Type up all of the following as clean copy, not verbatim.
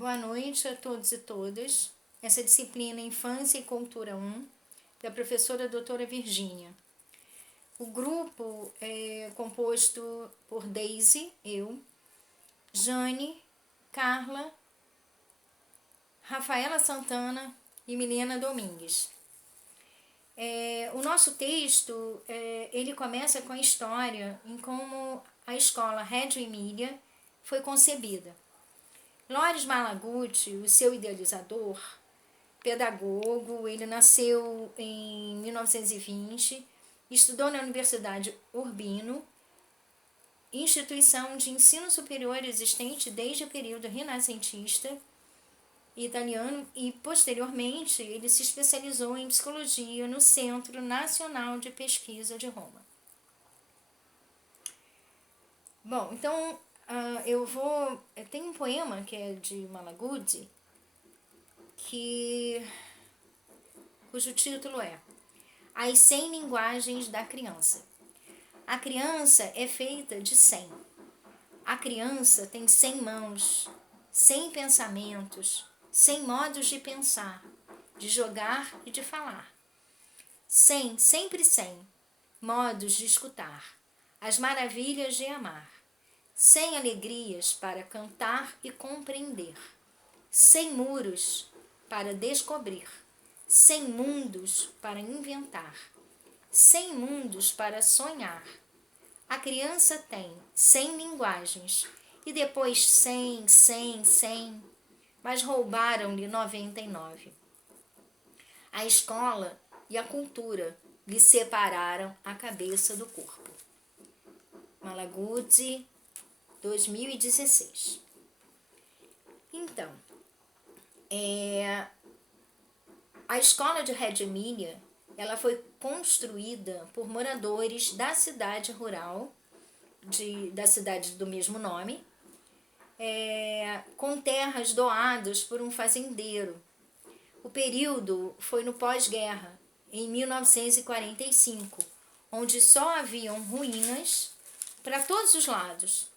Boa noite a todos e todas. Essa disciplina Infância e Cultura 1, da professora doutora Virgínia. O grupo é composto por Daisy, eu, Jane, Carla, Rafaela Santana e Milena Domingues. O nosso texto, ele começa com a história em como a escola Reggio Emilia foi concebida. Loris Malaguti, o seu idealizador, pedagogo, ele nasceu em 1920, estudou na Universidade Urbino, instituição de ensino superior existente desde o período renascentista italiano, e posteriormente ele se especializou em psicologia no Centro Nacional de Pesquisa de Roma. Bom, então tem um poema que é de Malaguti, cujo título é As 100 Linguagens da Criança. A criança é feita de 100. A criança tem 100 mãos, 100 pensamentos, 100 modos de pensar, de jogar e de falar. 100, sempre 100, modos de escutar, as maravilhas de amar. 100 alegrias para cantar e compreender. 100 muros para descobrir. 100 mundos para inventar. 100 mundos para sonhar. A criança tem 100 linguagens e depois 100, 100, 100, mas roubaram-lhe 99. A escola e a cultura lhe separaram a cabeça do corpo. Malaguti, 2016. Então, a escola de Reggio Emilia, ela foi construída por moradores da cidade rural, da cidade do mesmo nome, com terras doadas por um fazendeiro. O período foi no pós-guerra, em 1945, onde só haviam ruínas para todos os lados.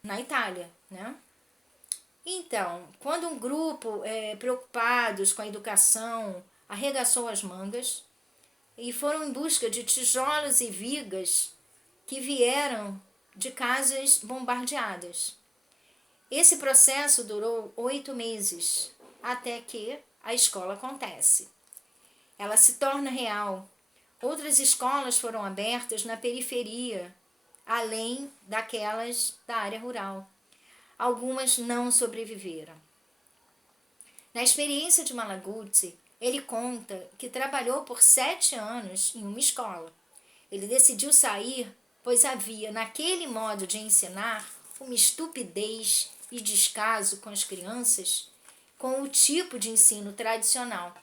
Na Itália, né? Então, quando um grupo preocupados com a educação arregaçou as mangas e foram em busca de tijolos e vigas que vieram de casas bombardeadas. Esse processo durou 8 meses, até que a escola acontece. Ela se torna real. Outras escolas foram abertas na periferia, além daquelas da área rural. Algumas não sobreviveram. Na experiência de Malaguti, ele conta que trabalhou por 7 anos em uma escola. Ele decidiu sair, pois havia naquele modo de ensinar uma estupidez e descaso com as crianças, com o tipo de ensino tradicional,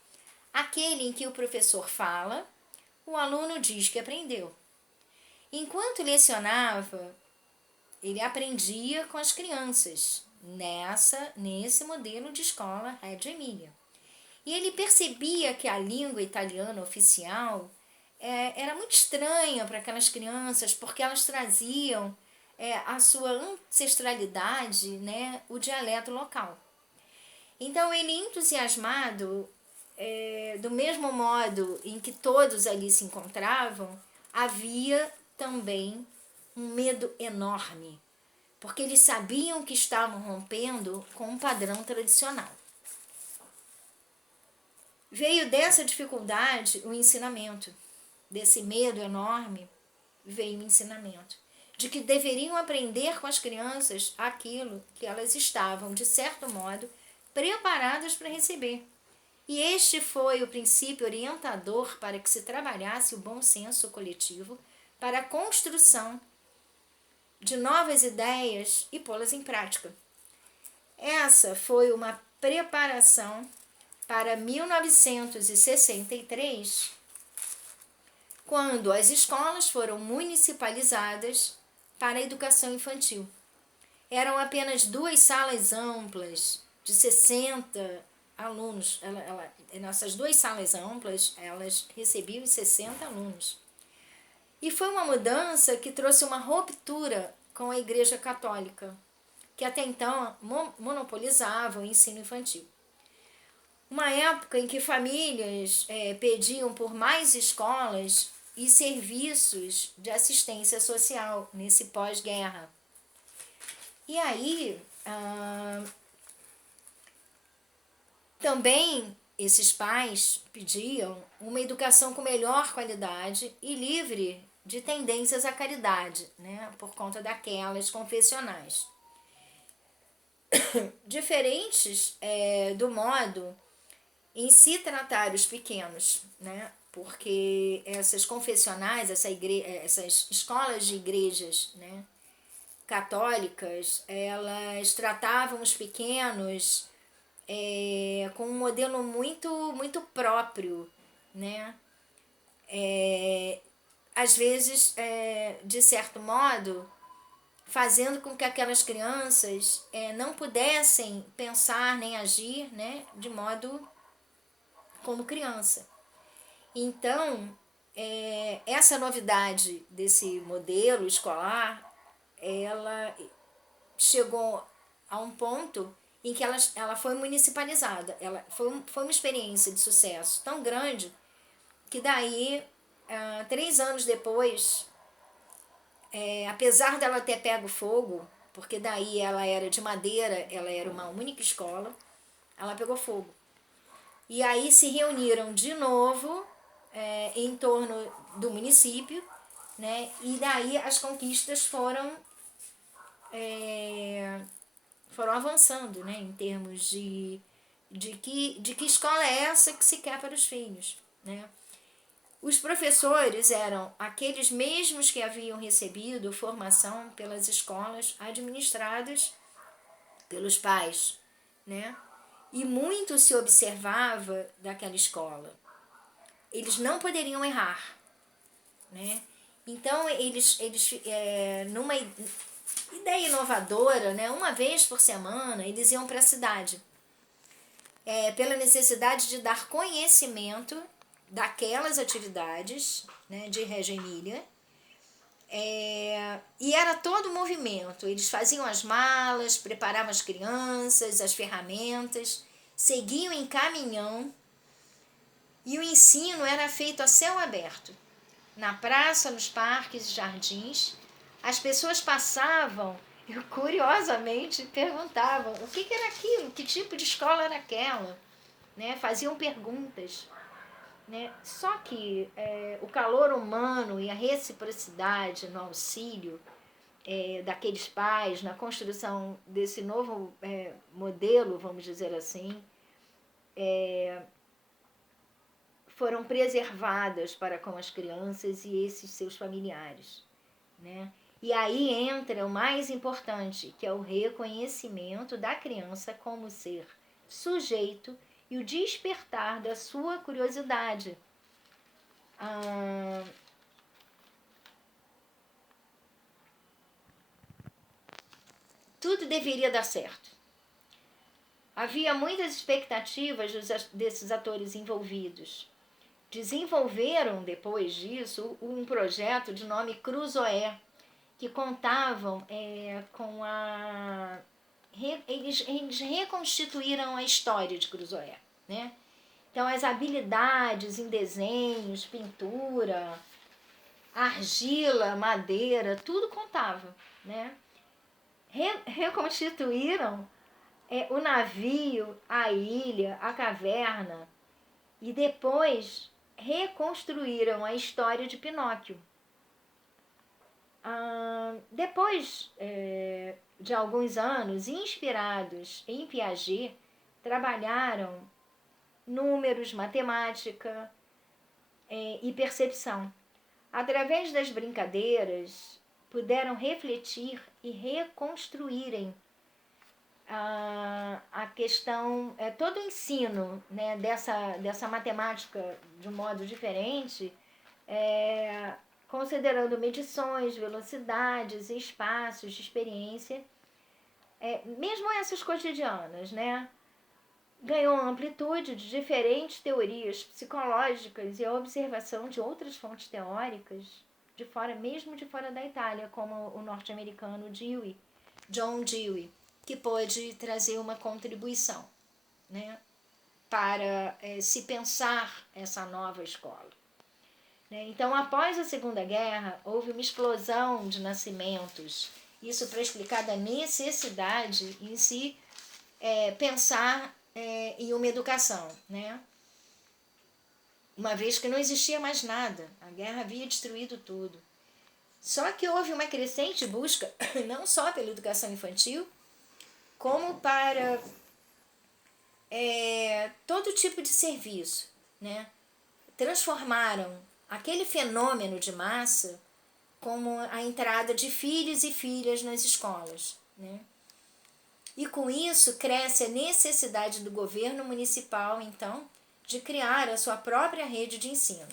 aquele em que o professor fala, o aluno diz que aprendeu. Enquanto lecionava, ele aprendia com as crianças, nesse modelo de escola Reggio Emilia. E ele percebia que a língua italiana oficial era muito estranha para aquelas crianças, porque elas traziam a sua ancestralidade, né, o dialeto local. Então ele, entusiasmado, do mesmo modo em que todos ali se encontravam, havia também um medo enorme, porque eles sabiam que estavam rompendo com um padrão tradicional. Veio dessa dificuldade o ensinamento, desse medo enorme veio o ensinamento, de que deveriam aprender com as crianças aquilo que elas estavam, de certo modo, preparadas para receber. E este foi o princípio orientador para que se trabalhasse o bom senso coletivo para a construção de novas ideias e pô-las em prática. Essa foi uma preparação para 1963, quando as escolas foram municipalizadas para a educação infantil. Eram apenas 2 salas amplas de 60 alunos. Nessas 2 salas amplas, elas recebiam 60 alunos. E foi uma mudança que trouxe uma ruptura com a Igreja Católica, que até então monopolizava o ensino infantil. Uma época em que famílias pediam por mais escolas e serviços de assistência social nesse pós-guerra. E aí, também esses pais pediam uma educação com melhor qualidade e livre de tendências à caridade, né, por conta daquelas confessionais. Diferentes do modo em se tratar os pequenos, né, porque essas confessionais, essas escolas de igrejas, né, católicas, elas tratavam os pequenos com um modelo muito próprio, né? Às vezes, de certo modo, fazendo com que aquelas crianças não pudessem pensar nem agir, né, de modo como criança. Então, essa novidade desse modelo escolar, ela chegou a um ponto em que ela foi municipalizada. Ela foi uma experiência de sucesso tão grande que daí, 3 anos depois, apesar dela ter pego fogo, porque daí ela era de madeira, ela era uma única escola, ela pegou fogo. E aí se reuniram de novo em torno do município, né? E daí as conquistas foram avançando, né, em termos de que escola é essa que se quer para os filhos, né? Os professores eram aqueles mesmos que haviam recebido formação pelas escolas administradas pelos pais, né? E muito se observava daquela escola. Eles não poderiam errar, né? Então, eles numa ideia inovadora, né, uma vez por semana, eles iam para a cidade, pela necessidade de dar conhecimento daquelas atividades, né, de Reggio Emília, e era todo o movimento. Eles faziam as malas, preparavam as crianças, as ferramentas, seguiam em caminhão, e o ensino era feito a céu aberto. Na praça, nos parques e jardins, as pessoas passavam e curiosamente perguntavam o que era aquilo, que tipo de escola era aquela, né? Faziam perguntas, né? Só que o calor humano e a reciprocidade no auxílio daqueles pais, na construção desse novo modelo, vamos dizer assim, foram preservadas para com as crianças e esses seus familiares, né? E aí entra o mais importante, que é o reconhecimento da criança como ser sujeito e o despertar da sua curiosidade. Tudo deveria dar certo. Havia muitas expectativas desses atores envolvidos. Desenvolveram, depois disso, um projeto de nome Cruzoé, que contavam com a... Eles reconstituíram a história de Cruzoé, né? Então, as habilidades em desenhos, pintura, argila, madeira, tudo contava, né? Reconstituíram o navio, a ilha, a caverna, e depois reconstruíram a história de Pinóquio. Depois de alguns anos, inspirados em Piaget, trabalharam números, matemática e percepção. Através das brincadeiras, puderam refletir e reconstruírem a questão, todo o ensino, né, dessa matemática de um modo diferente, considerando medições, velocidades, espaços de experiência, mesmo essas cotidianas, né, ganhou amplitude de diferentes teorias psicológicas e a observação de outras fontes teóricas de fora, mesmo de fora da Itália, como o norte-americano John Dewey, que pôde trazer uma contribuição, né, para se pensar essa nova escola. Então, após a Segunda Guerra, houve uma explosão de nascimentos. Isso para explicar da necessidade em se pensar em uma educação, né? Uma vez que não existia mais nada, a guerra havia destruído tudo. Só que houve uma crescente busca, não só pela educação infantil, como para todo tipo de serviço, né? Transformaram aquele fenômeno de massa como a entrada de filhos e filhas nas escolas, né? E com isso cresce a necessidade do governo municipal, então, de criar a sua própria rede de ensino.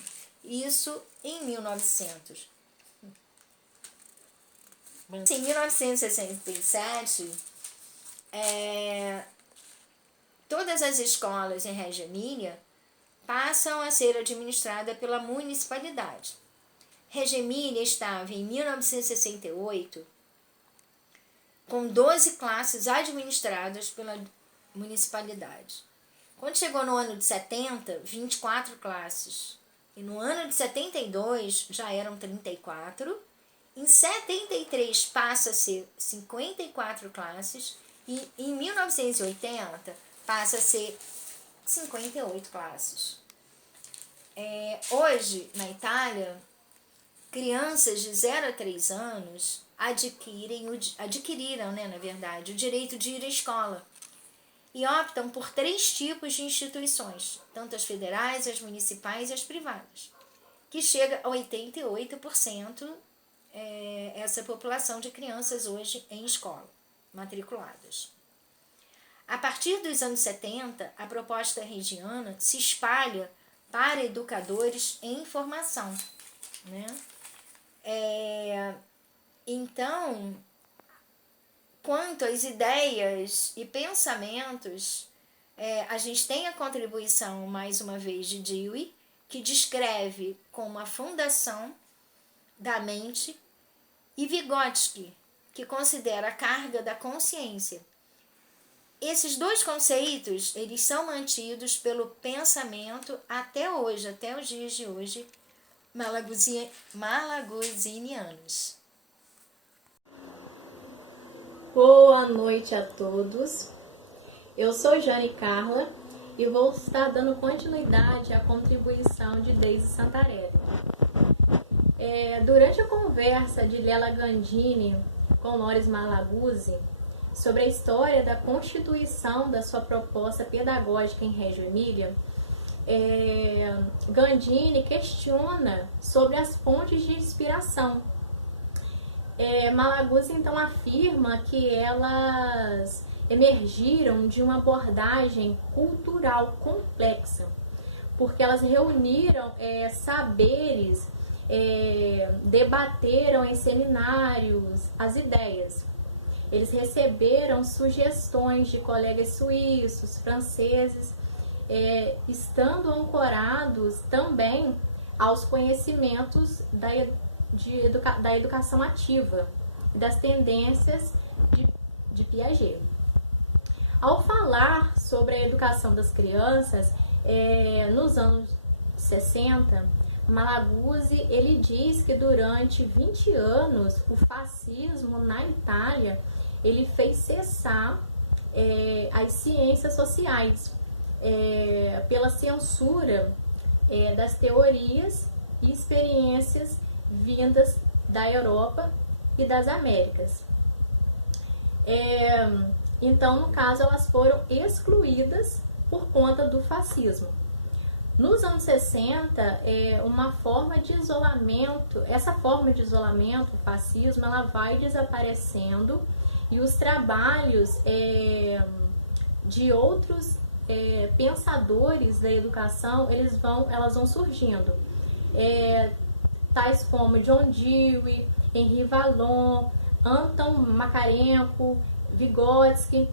Isso em 1900. Em 1967, todas as escolas em Reggio Emília passam a ser administradas pela municipalidade. Reggio Emília estava, em 1968, com 12 classes administradas pela municipalidade. Quando chegou no ano de 70, 24 classes. E no ano de 72 já eram 34. Em 73 passa a ser 54 classes. E em 1980 passa a ser 58 classes. Hoje, na Itália, crianças de 0 a 3 anos adquiriram, na verdade, o direito de ir à escola e optam por 3 tipos de instituições, tanto as federais, as municipais e as privadas, que chega a 88% essa população de crianças hoje em escola, matriculadas. A partir dos anos 70, a proposta regiana se espalha para educadores em formação, né? Então, quanto às ideias e pensamentos, a gente tem a contribuição, mais uma vez, de Dewey, que descreve como a fundação da mente, e Vygotsky, que considera a carga da consciência. Esses 2 conceitos, eles são mantidos pelo pensamento até hoje, até os dias de hoje, malaguzinianos. Boa noite a todos. Eu sou Jane Carla e vou estar dando continuidade à contribuição de Deise Santarelli. Durante a conversa de Lela Gandini com Loris Malaguzzi sobre a história da constituição da sua proposta pedagógica em Reggio Emília, Gandini questiona sobre as fontes de inspiração. Malaguzzi então afirma que elas emergiram de uma abordagem cultural complexa, porque elas reuniram saberes, debateram em seminários as ideias. Eles receberam sugestões de colegas suíços, franceses, estando ancorados também aos conhecimentos da educação ativa e das tendências de Piaget. Ao falar sobre a educação das crianças, nos anos 60, Malaguzzi ele diz que durante 20 anos o fascismo na Itália ele fez cessar as ciências sociais pela censura das teorias e experiências vindas da Europa e das Américas. Então, no caso, elas foram excluídas por conta do fascismo. Nos anos 60, uma forma de isolamento, essa forma de isolamento, o fascismo, ela vai desaparecendo e os trabalhos de outros pensadores da educação, elas vão surgindo. Tais como John Dewey, Henri Vallon, Anton Makarenko, Vygotsky,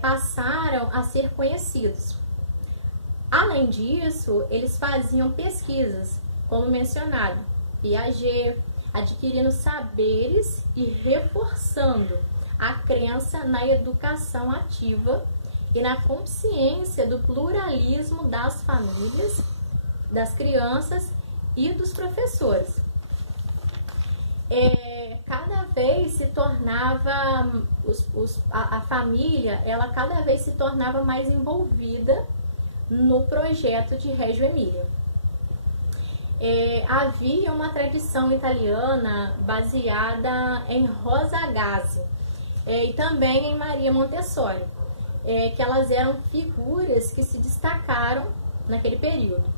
passaram a ser conhecidos. Além disso, eles faziam pesquisas, como mencionado, Piaget, adquirindo saberes e reforçando a crença na educação ativa e na consciência do pluralismo das famílias, das crianças e dos professores. Cada vez se tornava, a família, ela cada vez se tornava mais envolvida no projeto de Reggio Emília. Havia uma tradição italiana baseada em Rosa Agazzi e também em Maria Montessori, que elas eram figuras que se destacaram naquele período.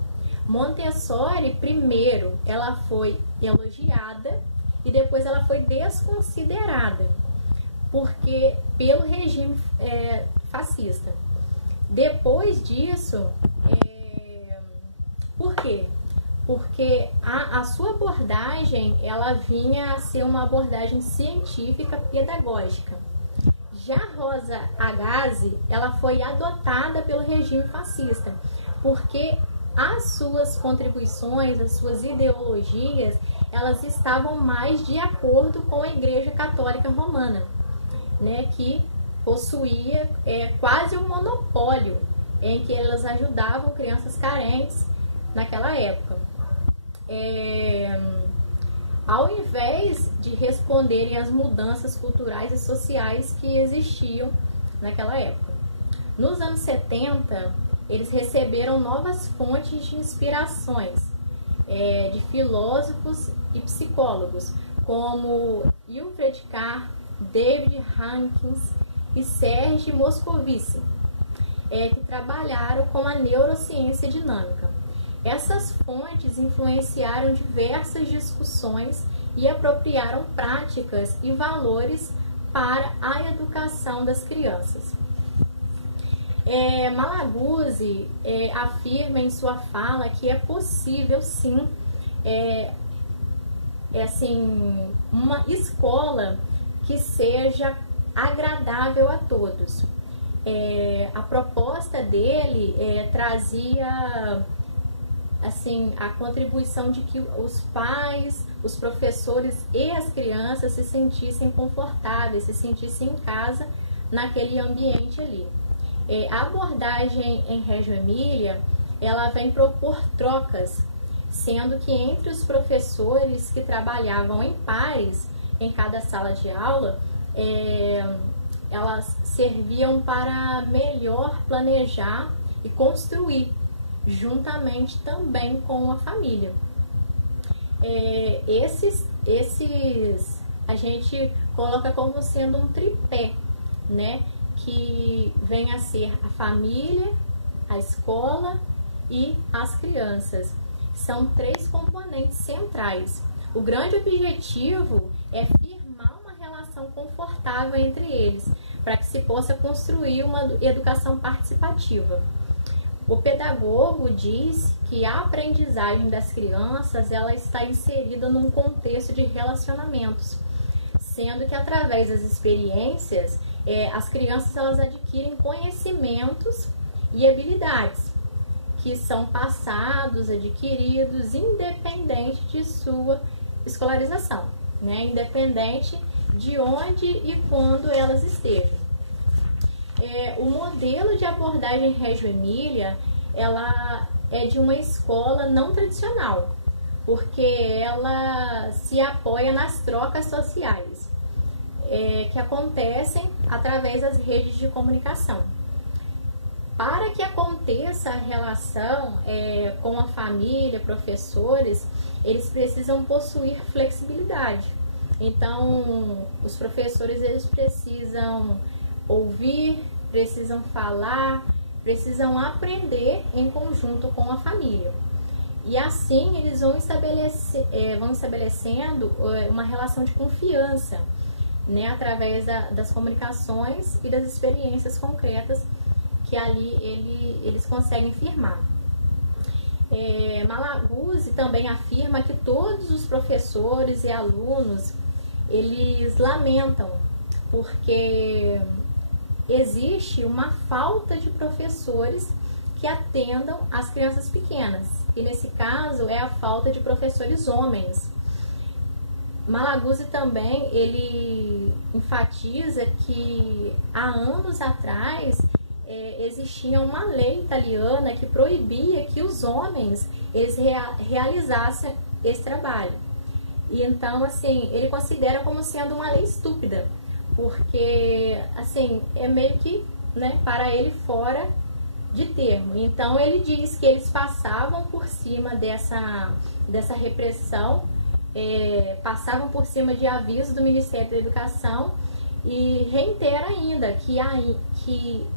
Montessori, primeiro, ela foi elogiada e depois ela foi desconsiderada pelo regime fascista. Depois disso, por quê? Porque a sua abordagem, ela vinha a ser uma abordagem científica pedagógica. Já Rosa Agazzi, ela foi adotada pelo regime fascista, porque as suas contribuições, as suas ideologias, elas estavam mais de acordo com a Igreja Católica Romana, né, que possuía quase um monopólio em que elas ajudavam crianças carentes naquela época. Ao invés de responderem às mudanças culturais e sociais que existiam naquela época. Nos anos 70, eles receberam novas fontes de inspirações de filósofos e psicólogos, como Wilfred Carr, David Hawkins e Serge Moscovici, que trabalharam com a neurociência dinâmica. Essas fontes influenciaram diversas discussões e apropriaram práticas e valores para a educação das crianças. Malaguzzi afirma em sua fala que é possível sim uma escola que seja agradável a todos. A proposta dele trazia a contribuição de que os pais, os professores e as crianças se sentissem confortáveis, se sentissem em casa naquele ambiente ali. A abordagem em Reggio Emília, ela vem propor trocas, sendo que entre os professores que trabalhavam em pares em cada sala de aula, elas serviam para melhor planejar e construir, juntamente também com a família. Esses a gente coloca como sendo um tripé, né? Que vem a ser a família, a escola e as crianças. São 3 componentes centrais. O grande objetivo é firmar uma relação confortável entre eles, para que se possa construir uma educação participativa. O pedagogo diz que a aprendizagem das crianças ela está inserida num contexto de relacionamentos, sendo que através das experiências as crianças elas adquirem conhecimentos e habilidades que são passados, adquiridos, independente de sua escolarização, né? Independente de onde e quando elas estejam. O modelo de abordagem Reggio Emília, ela é de uma escola não tradicional, porque ela se apoia nas trocas sociais, que acontecem através das redes de comunicação. Para que aconteça a relação com a família, professores, eles precisam possuir flexibilidade. Então, os professores eles precisam ouvir, precisam falar, precisam aprender em conjunto com a família. E assim eles vão estabelecendo uma relação de confiança, né, através das comunicações e das experiências concretas que ali eles conseguem firmar. Malaguzzi também afirma que todos os professores e alunos eles lamentam porque existe uma falta de professores que atendam as crianças pequenas, e nesse caso é a falta de professores homens. Malaguzzi também, ele enfatiza que há anos atrás existia uma lei italiana que proibia que os homens eles realizassem esse trabalho. E então, assim, ele considera como sendo uma lei estúpida, porque, assim, é meio que, né, para ele fora de termo. Então, ele diz que eles passavam por cima dessa repressão, passavam por cima de avisos do Ministério da Educação e reitera ainda que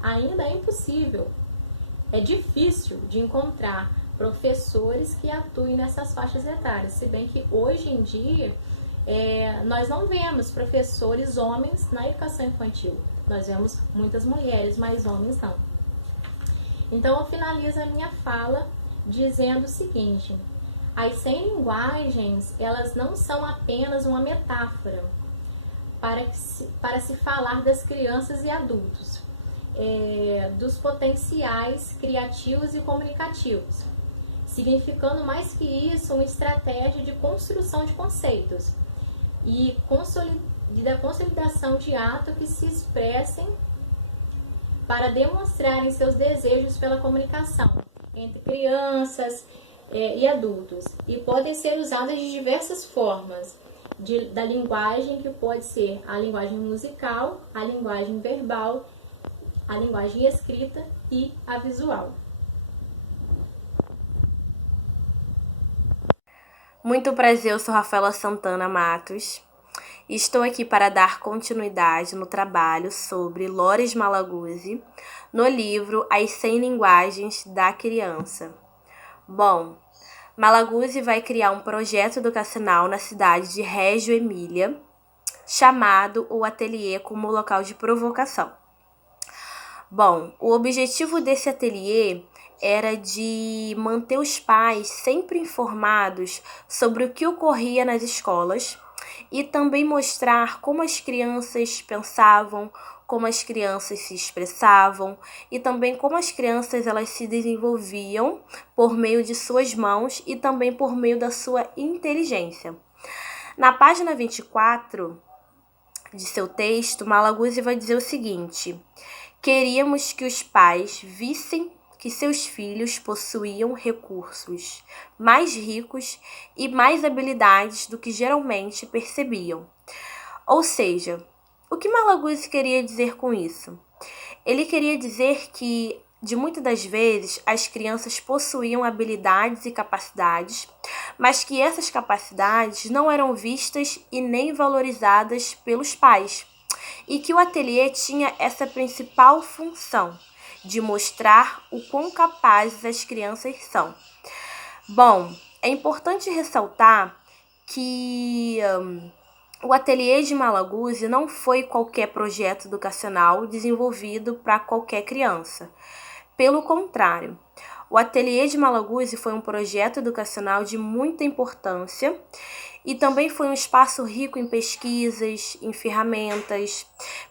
ainda é impossível, é difícil de encontrar professores que atuem nessas faixas etárias, se bem que hoje em dia nós não vemos professores homens na educação infantil, nós vemos muitas mulheres, mas homens não. Então eu finalizo a minha fala dizendo o seguinte: as 100 linguagens, elas não são apenas uma metáfora para se falar das crianças e adultos, dos potenciais criativos e comunicativos, significando mais que isso uma estratégia de construção de conceitos e da consolidação de atos que se expressem para demonstrarem seus desejos pela comunicação entre crianças e adultos, e podem ser usadas de diversas formas da linguagem, que pode ser a linguagem musical, a linguagem verbal, a linguagem escrita e a visual. Muito prazer, eu sou Rafaela Santana Matos. Estou aqui para dar continuidade no trabalho sobre Loris Malaguzzi, no livro As 100 Linguagens da Criança. Bom, Malaguzzi vai criar um projeto educacional na cidade de Reggio Emília, chamado o Ateliê como local de provocação. Bom, o objetivo desse ateliê era de manter os pais sempre informados sobre o que ocorria nas escolas e também mostrar como as crianças pensavam, como as crianças se expressavam e também como as crianças elas se desenvolviam por meio de suas mãos e também por meio da sua inteligência. Na página 24 de seu texto, Malaguzzi vai dizer o seguinte: queríamos que os pais vissem que seus filhos possuíam recursos mais ricos e mais habilidades do que geralmente percebiam. Ou seja, o que Malaguzzi queria dizer com isso? Ele queria dizer que, de muitas das vezes, as crianças possuíam habilidades e capacidades, mas que essas capacidades não eram vistas e nem valorizadas pelos pais, e que o ateliê tinha essa principal função, de mostrar o quão capazes as crianças são. Bom, é importante ressaltar que o ateliê de Malaguzzi não foi qualquer projeto educacional desenvolvido para qualquer criança. Pelo contrário, o ateliê de Malaguzzi foi um projeto educacional de muita importância e também foi um espaço rico em pesquisas, em ferramentas,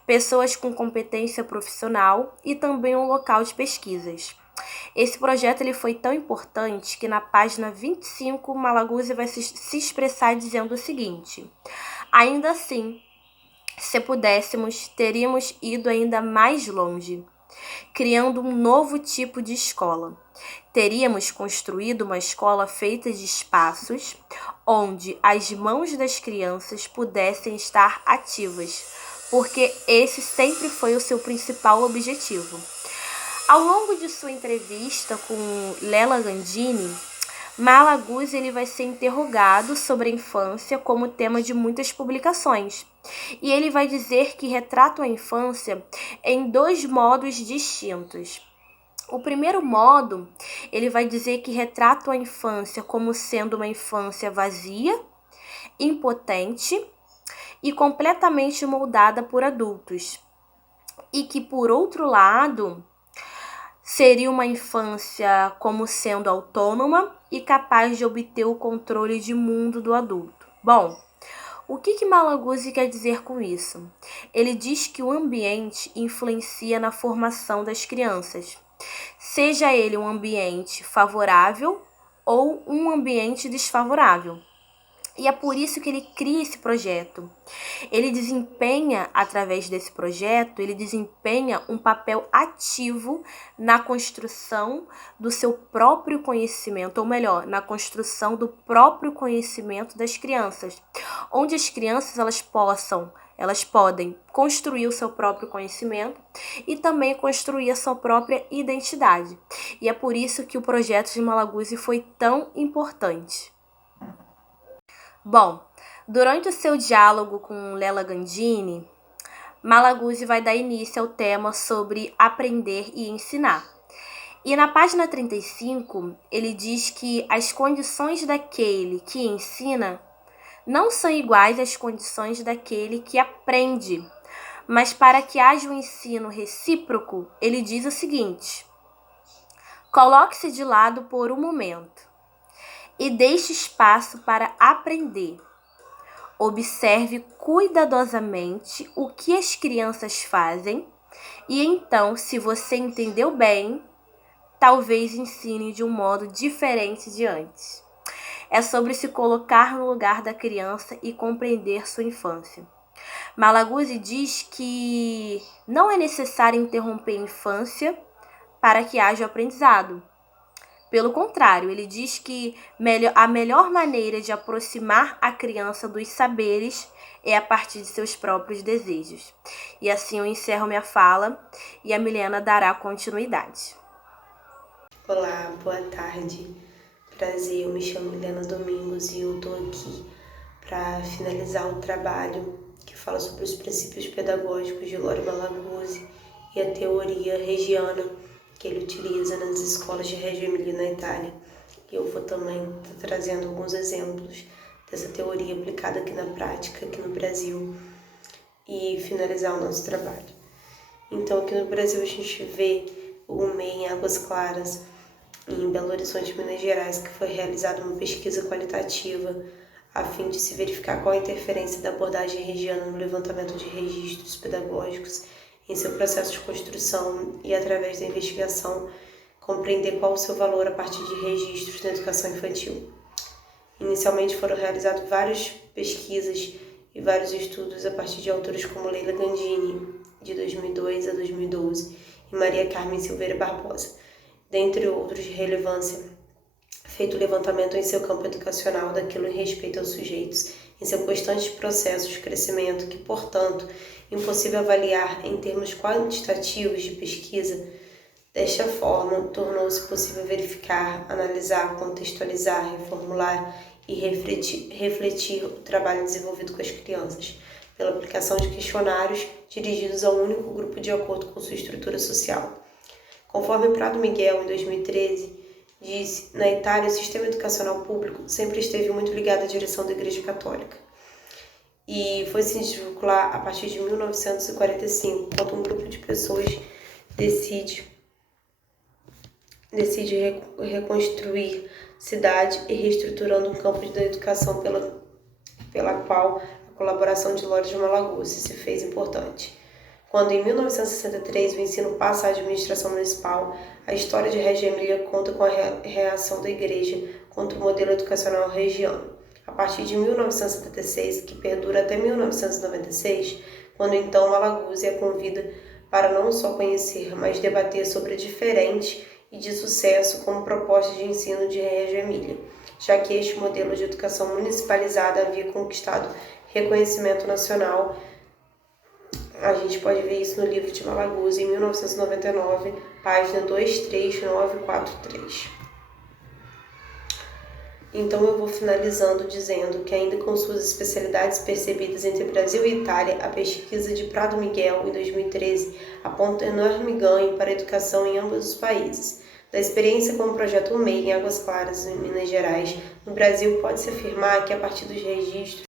pessoas com competência profissional e também um local de pesquisas. Esse projeto ele foi tão importante que na página 25 Malaguzzi vai se expressar dizendo o seguinte: ainda assim, se pudéssemos, teríamos ido ainda mais longe, criando um novo tipo de escola. Teríamos construído uma escola feita de espaços onde as mãos das crianças pudessem estar ativas, porque esse sempre foi o seu principal objetivo. Ao longo de sua entrevista com Lela Gandini, Malaguzzi ele vai ser interrogado sobre a infância como tema de muitas publicações. E ele vai dizer que retrata a infância em 2 modos distintos. O primeiro modo, ele vai dizer que retrata a infância como sendo uma infância vazia, impotente e completamente moldada por adultos. E que, por outro lado, seria uma infância como sendo autônoma e capaz de obter o controle de mundo do adulto. Bom, o que Malaguzzi quer dizer com isso? Ele diz que o ambiente influencia na formação das crianças, seja ele um ambiente favorável ou um ambiente desfavorável. E é por isso que ele cria esse projeto. Ele desempenha, através desse projeto, ele desempenha um papel ativo na construção do seu próprio conhecimento, ou melhor, na construção do próprio conhecimento das crianças, onde as crianças elas podem construir o seu próprio conhecimento e também construir a sua própria identidade. E é por isso que o projeto de Malaguzzi foi tão importante. Bom, durante o seu diálogo com Lela Gandini, Malaguzzi vai dar início ao tema sobre aprender e ensinar. E na página 35, ele diz que as condições daquele que ensina não são iguais às condições daquele que aprende. Mas para que haja um ensino recíproco, ele diz o seguinte: coloque-se de lado por um momento e deixe espaço para aprender. Observe cuidadosamente o que as crianças fazem e então, se você entendeu bem, talvez ensine de um modo diferente de antes. É sobre se colocar no lugar da criança e compreender sua infância. Malaguzzi diz que não é necessário interromper a infância para que haja aprendizado. Pelo contrário, ele diz que a melhor maneira de aproximar a criança dos saberes é a partir de seus próprios desejos. E assim eu encerro minha fala e a Milena dará continuidade. Olá, boa tarde. Prazer, eu me chamo Milena Domingos e eu estou aqui para finalizar o trabalho que fala sobre os princípios pedagógicos de Lore Malaguzzi e a teoria regiana que ele utiliza nas escolas de Reggio Emilia na Itália. E eu vou também estar trazendo alguns exemplos dessa teoria aplicada aqui na prática, aqui no Brasil, e finalizar o nosso trabalho. Então, aqui no Brasil a gente vê o MEI em Águas Claras, em Belo Horizonte, Minas Gerais, que foi realizada uma pesquisa qualitativa a fim de se verificar qual a interferência da abordagem regiana no levantamento de registros pedagógicos em seu processo de construção e, através da investigação, compreender qual o seu valor a partir de registros na educação infantil. Inicialmente foram realizadas várias pesquisas e vários estudos a partir de autores como Lela Gandini, de 2002 a 2012, e Maria Carmen Silveira Barbosa, dentre outros de relevância, feito o levantamento em seu campo educacional daquilo em respeito aos sujeitos, em seu constante processo de crescimento, que, portanto, impossível avaliar em termos quantitativos de pesquisa. Desta forma, tornou-se possível verificar, analisar, contextualizar, reformular e refletir o trabalho desenvolvido com as crianças, pela aplicação de questionários dirigidos a um único grupo de acordo com sua estrutura social. Conforme Prado Miguel, em 2013, disse, na Itália, o sistema educacional público sempre esteve muito ligado à direção da Igreja Católica. E foi se desvincular a partir de 1945, quando um grupo de pessoas decide reconstruir cidade e reestruturando um campo da educação pela qual a colaboração de Lore de Malaguzzi se fez importante. Quando, em 1963, o ensino passa à administração municipal, a história de Reggio Emilia conta com a reação da Igreja contra o modelo educacional regiano. A partir de 1976, que perdura até 1996, quando então Malaguzzi é convida para não só conhecer, mas debater sobre a diferente e de sucesso como proposta de ensino de Reggio Emilia, já que este modelo de educação municipalizada havia conquistado reconhecimento nacional. A gente pode ver isso no livro de Malaguzzi, em 1999, página 23943. Então eu vou finalizando dizendo que, ainda com suas especialidades percebidas entre Brasil e Itália, a pesquisa de Prado Miguel, em 2013, aponta enorme ganho para a educação em ambos os países. Da experiência com o projeto MEI em Águas Claras, em Minas Gerais, no Brasil, pode-se afirmar que, a partir dos registros